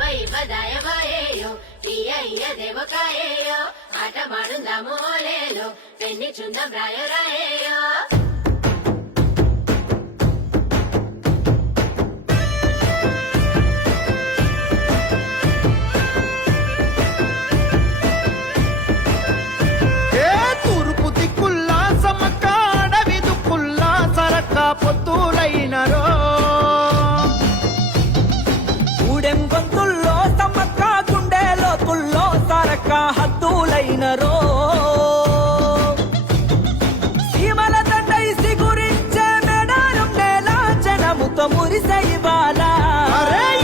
Y ಬದಾಯ ಬಾಯೇಯೋ ತೀಯಯ್ಯ ದೇವಕಾಯೇಯೋ ಆಟ ಮಾಡುಂದಾಮು ಓಲೇಲೋ పెన్ని చుందం రాయో రాయేయో పొత్తులైనరో ఊడెం గొంతుల్లో సమ్మక్క గుండెలో తుల్లో సరక్క హద్దులైనరో సీమల దండైసి గురించే మెడారం నేల జనముతో మురిసే ఇవాళ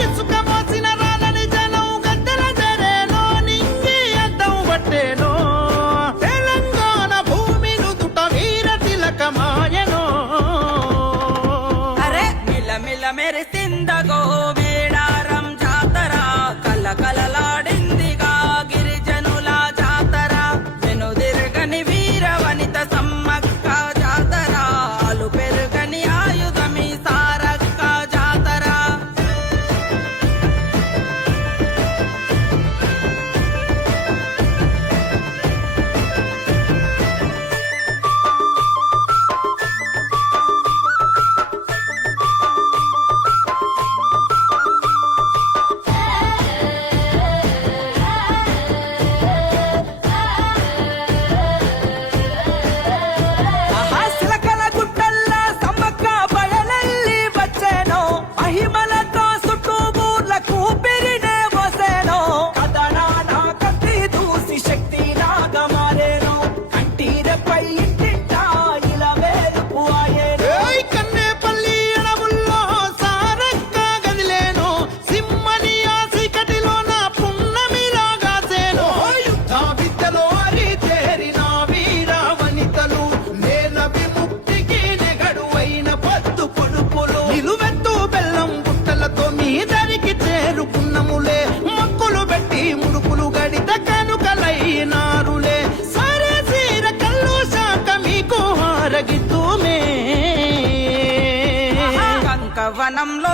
ఇసుక మోసిన రాలని జనం గద్దెల జరేనో నింగి అడ్డం పట్టేనో తెలంగాణ భూమి నుదుట వీర తిలకమాయనో మెరిసిందగో మేడారం జాతర కల కలలాడిందిగా గిరిజనుల జాతర వెనుదిరగని వీర వనిత సమ్మక్క జాతర అలు పెరుగని ఆయుధమి సారక్క జాతర వనంలో